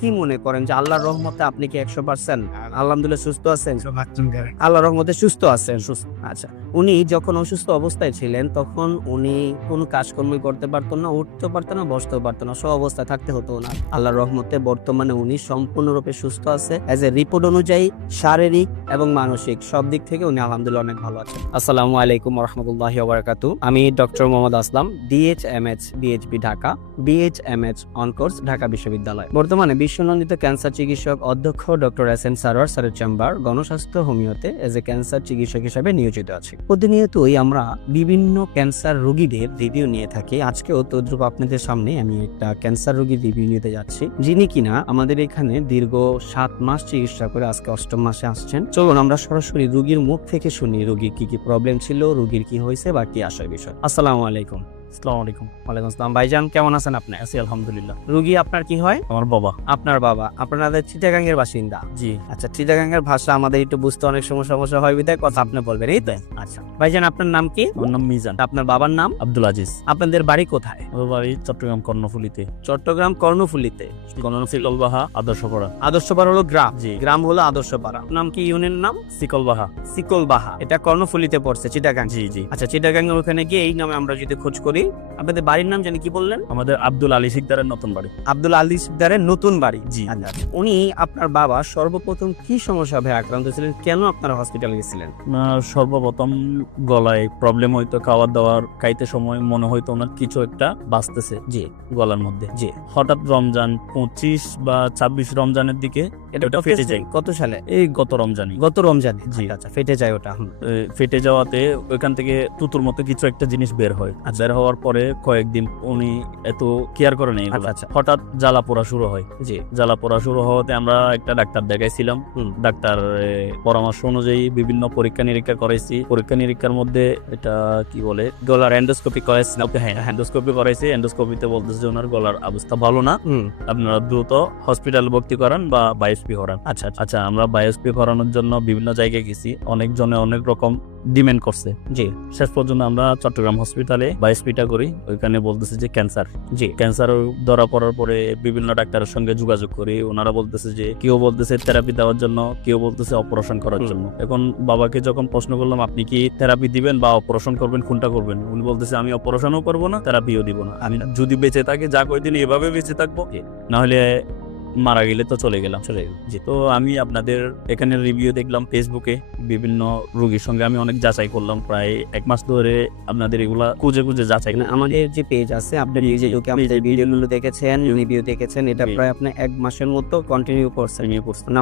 কি মনে করেন যে আল্লাহর রহমতে আপনি কি 100% আলহামদুলিল্লাহ সুস্থ আছেন? আল্লাহর রহমতে সুস্থ আছেন। আচ্ছা, উনি যখন অসুস্থ অবস্থায় ছিলেন তখন উনি কোনো কাজকর্মই করতে পারতেন না, উঠতে পারতেন না, বসতেও পারতেন না, সব অবস্থায় থাকতে হতো না। আল্লাহর রহমতে বর্তমানে উনি সম্পূর্ণরূপে সুস্থ আছে। এজ এ রিপোর্ট অনুযায়ী শারীরিক এবং মানসিক সব দিক থেকে উনি আলহামদুলিল্লাহ অনেক ভালো আছেন। আসসালামু আলাইকুম ওয়া রাহমাতুল্লাহি ওয়া বারাকাতুহু। আমি doctor Mohammad Aslam, DHMH BHB Dhaka, BHMH on course Dhaka বিশ্ববিদ্যালয়। বর্তমানে বিশ্বনন্দিত ক্যান্সার চিকিৎসক অধ্যক্ষ ডক্টর এস এন সারোয়ার স্যারের চেম্বার গণস্বাস্থ্য হোমিওতে এজ এ ক্যান্সার চিকিৎসক হিসেবে নিয়োজিত আছি। প্রতিনিয়তই আমরা বিভিন্ন ক্যান্সার রোগীদের রিভিউ নিয়ে থাকি। আজকেও তদ্রুপ আপনাদের সামনে আমি একটা ক্যান্সার রোগীর রিভিউ নিতে যাচ্ছি, যিনি কিনা আমাদের এখানে দীর্ঘ 7 মাস চিকিৎসা করে আজকে 8ম মাসে আসছেন। চলুন আমরা সরাসরি রোগীর মুখ থেকে শুনি রোগীর কি কি প্রবলেম ছিল, রোগীর কি হয়েছে বা কি আসার বিষয়। আসসালামু আলাইকুম। আসসালামু আলাইকুম। ওয়ালাইকুম আসসালাম। ভাইজান কেমন আছেন আপনি? আছি আলহামদুলিল্লাহ। রোগী আপনার কি হয়? আমার বাবা। আপনার বাবা। আপনাদের চিটাগাং এর বাসিন্দা? জি। আচ্ছা, চিটাগাং এর ভাষা আমাদের একটু বুঝতে অনেক সমস্যা হয়, বিধায় কথা আপনি বলবেন, এই তো? আচ্ছা ভাইজান, আপনার নাম কি? আমার নাম মিজান। আপনার বাবার নাম? আব্দুল আজিজ। আপনাদের বাড়ি কোথায়? আমার বাড়ি চট্টগ্রাম কর্ণফুলীতে। চট্টগ্রাম কর্ণফুলীতে। সিকলবাহা আদর্শপাড়া। আদর্শপাড়া হলো গ্রাম? জি। গ্রাম হলো আদর্শপাড়া। নাম কি ইউনিয়নের নাম? সিকলবাহা। সিকলবাহা। এটা কর্ণফুলীতে পড়ছে, চিটাগাং? জি জি। আচ্ছা, চিটাগাং এর ওখানে গিয়ে এই নামে আমরা যদি খোঁজ করি, আপনাদের বাড়ির নাম জানি কি বললেন? আমাদের আব্দুল আলী সিকদারের নতুন বাড়ি। আব্দুল আলী সিকদারের নতুন বাড়ি? জি। আচ্ছা, উনি আপনার বাবা সর্বপ্রথম কি সমস্যা ভাবে আক্রান্ত ছিলেন, কেন আপনারা হসপিটালে গেছিলেন? ওনার সর্বপ্রথম গলায় প্রবলেম হইতো, খাওয়ার দাওয়ার খাইতে সময় মনে হইতো ওনার কিছু একটা বাঁচতেছে জি গলার মধ্যে। জি। হঠাৎ রমজান 25 বা 26 রমজানের দিকে এটা ফেটে যায়। কত সালে? এই গত রমজানে। গত রমজানে? জি। আচ্ছা, ফেটে যায় ওটা। ফেটে যাওয়াতে ওইখান থেকে তুতুর মতো কিছু একটা জিনিস বের হয়। বের হওয়ার পরে কয়েকদিন উনি এত কেয়ার করে নেই। আচ্ছা। হঠাৎ জ্বালা পোড়া শুরু হয়। জি। জ্বালা পোড়া শুরু হওয়াতে আমরা একটা ডাক্তার দেখাইছিলাম। ডাক্তার পরামর্শ অনুযায়ী বিভিন্ন পরীক্ষা নিরীক্ষা করাইছি। পরীক্ষা নিরীক্ষার মধ্যে এটা কি বলে, গলার এন্ডোস্কোপি করেছিলাম। হ্যাঁ, এন্ডোস্কোপি করাইছি। এন্ডোস্কোপিতে বলতেছে যে ওনার গলার অবস্থা ভালো না, আপনারা দ্রুত হসপিটাল ভর্তি করান বা বায়োপসি করান। আচ্ছা আচ্ছা, আমরা বায়োপসি করানোর জন্য বিভিন্ন জায়গায় গেছি, অনেকজনে অনেক রকম ডিমান্ড করছে। জি। শেষ পর্যন্ত আমরা চট্টগ্রাম হসপিটালে বায়োপসিটা করি। ওইখানে বলতেছে যে ক্যান্সার। জি। ক্যান্সার ধরা পড়ার পরে বিভিন্ন ডাক্তারের সঙ্গে যোগাযোগ করি। ওনারা বলতেছে যে কেউ বলতেছে থেরাপি দেওয়ার জন্য, কেউ বলতেছে অপারেশন করার জন্য। এখন বাবাকে যখন প্রশ্ন করলাম আপনি কি থেরাপি দিবেন বা অপারেশন করবেন, কোনটা করবেন, উনি বলতেছে আমি অপারেশনও করবো না, থেরাপিও দিব না, আমি যদি বেঁচে থাকি যা কয়দিন এভাবে বেঁচে থাকবো, না হলে মারা গেলে তো চলে গেলাম। জি। তো আমি আপনাদের এখানে রিভিউ দেখলাম ফেসবুকে, বিভিন্ন রোগীর সঙ্গে আমি অনেক যাচাই করলাম। প্রায় 1 মাস ধরে আপনাদের এগুলা খুঁজে যাচাই। আমাদের যে পেজ আছে, আপনি নিজে ঢুকে আমাদের ভিডিওগুলো দেখেছেন, রিভিউ দেখেছেন, এটা প্রায় আপনি 1 মাসের মতো কন্টিনিউ করছেন।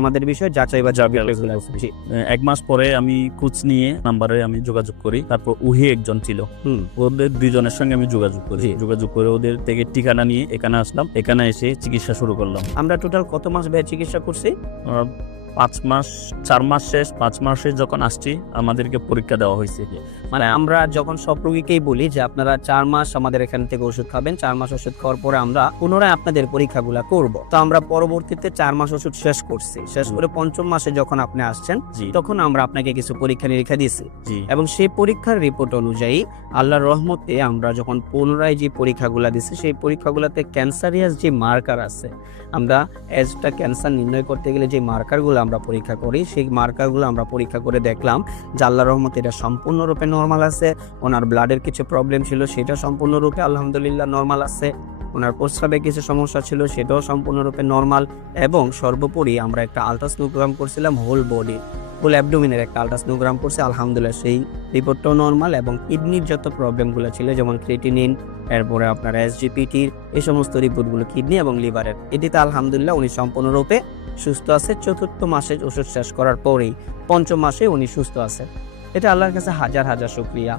আমাদের বিষয় যাচাই বা জি। 1 মাস পরে আমি খোঁজ নিয়ে নাম্বারে আমি যোগাযোগ করি। তারপর উহি একজন ছিল, ওদের 2 জনের সঙ্গে আমি যোগাযোগ করি। যোগাযোগ করে ওদের থেকে ঠিকানা নিয়ে এখানে আসলাম। এখানে এসে চিকিৎসা শুরু করলাম। আমরা টোটাল কত মাস ব্যয় চিকিৎসা করছি? 5 মাস, 4 মাস শেষ। 5 মাসে যখন আসছি আমাদেরকে পরীক্ষা দেওয়া হয়েছে। মানে আমরা যখন সব রোগীকেই বলি যে আপনারা 4 মাস আমাদের এখান থেকে ওষুধ খাবেন, 4 মাস ওষুধ খাওয়ার পরে আমরা পুনরায় আপনাদের পরীক্ষাগুলো করব। তো আমরা পরবর্তীতে 4 মাস ওষুধ শেষ করছি। শেষ করে 5ম মাসে যখন আপনি আসছেন, তখন আমরা আপনাকে কিছু পরীক্ষা নিরীক্ষা দিয়েছি, এবং সেই পরীক্ষার রিপোর্ট অনুযায়ী আল্লাহর রহমতে আমরা যখন পুনরায় যে পরীক্ষাগুলো দিচ্ছি, সেই পরীক্ষাগুলোতে ক্যান্সারিয়াস যে মার্কার আছে, আমরা এজটা ক্যান্সার নির্ণয় করতে গেলে যে মার্কারগুলো আমরা পরীক্ষা করি, সেই মার্কারগুলো আমরা পরীক্ষা করে দেখলাম যে আল্লাহর রহমতে এটা সম্পূর্ণরূপে নরমাল আছে। ওনার ব্লাডের কিছু প্রবলেম ছিল, সেটা সম্পূর্ণরূপে আলহামদুলিল্লাহ নরমাল আছে। ওনার প্রস্রাবে কিছু সমস্যা ছিল, সেটাও সম্পূর্ণরূপে নরমাল। এবং সর্বোপরি আমরা একটা আলট্রাসোনোগ্রাম করছিলাম, হোল বডি, ফুল অ্যাবডোমিনের একটা আলট্রাসোনোগ্রাম করছে, আলহামদুলিল্লাহ সেই রিপোর্টটাও নরমাল। এবং কিডনির যত প্রবলেমগুলো ছিল, যেমন ক্রিয়েটিনিন, এরপরে আপনার এসজিপিটির, এই সমস্ত রিপোর্টগুলো কিডনি এবং লিভারের, এটিতে আলহামদুলিল্লাহ উনি সম্পূর্ণরূপে সুস্থ আছে। 4র্থ মাসে ওষুধ শেষ করার পরেই 5ম মাসে উনি সুস্থ আছে। এটা আল্লাহর কাছে হাজার হাজার শুকরিয়া।